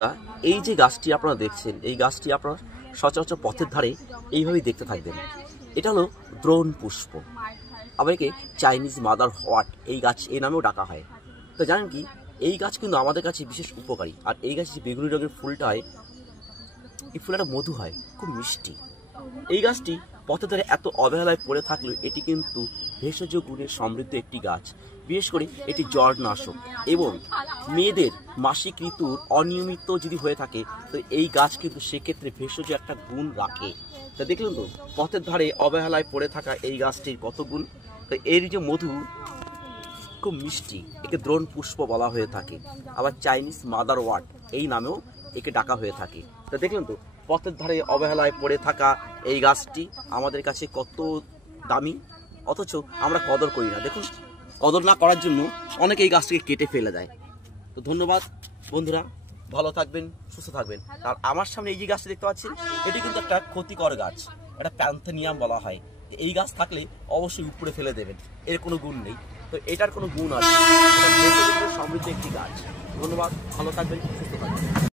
এই যে গাছটি আপনারা দেখছেন, এই গাছটি আপনারা সচরাচর পথের ধারে এইভাবেই দেখতে থাকবেন। এটা হলো দ্রোণ পুষ্প, আবার একে চাইনিজ মাদার হোয়াট এই গাছ এই নামেও ডাকা হয়। তো জানেন কি, এই গাছ কিন্তু আমাদের কাছে বিশেষ উপকারী। আর এই গাছে যে বেগুনি রঙের ফুলটা হয়, এই ফুলটা মধু হয়, খুব মিষ্টি। এই গাছটি পথের ধারে এত অবহেলায় পড়ে থাকলেও এটি কিন্তু ভেষজ গুণে সমৃদ্ধ একটি গাছ। বিশেষ করে এটি জ্বরনাশক এবং মেয়েদের মাসিক ঋতুর অনিয়মিত যদি হয়ে থাকে তো এই গাছ কিন্তু সেক্ষেত্রে ভেষজ একটা গুণ রাখে। তা দেখলেন তো পথের ধারে অবহেলায় পড়ে থাকা এই গাছটির কত গুণ। তো এর যে মধু খুব মিষ্টি, একে দ্রোণ পুষ্প বলা হয়ে থাকে, আবার চাইনিজ মাদার ওয়াট এই নামেও একে ডাকা হয়ে থাকে। তা দেখলেন তো পথের ধারে অবহেলায় পড়ে থাকা এই গাছটি আমাদের কাছে কত দামি, অথচ আমরা কদর করি না। দেখুন, কদর না করার জন্য অনেকে এই গাছটিকে কেটে ফেলে দেয়। তো ধন্যবাদ বন্ধুরা, ভালো থাকবেন, সুস্থ থাকবেন। আর আমার সামনে এই যে গাছটি দেখতে পাচ্ছেন, এটি কিন্তু একটা ক্ষতিকর গাছ, এটা প্যান্থেনিয়াম বলা হয়। এই গাছ থাকলে অবশ্যই উপরে ফেলে দেবেন, এর কোনো গুণ নেই। তো এটার কোনো গুণ আছে, এটা সমৃদ্ধ একটি গাছ। ধন্যবাদ, ভালো থাকবেন, সুস্থ থাকবেন।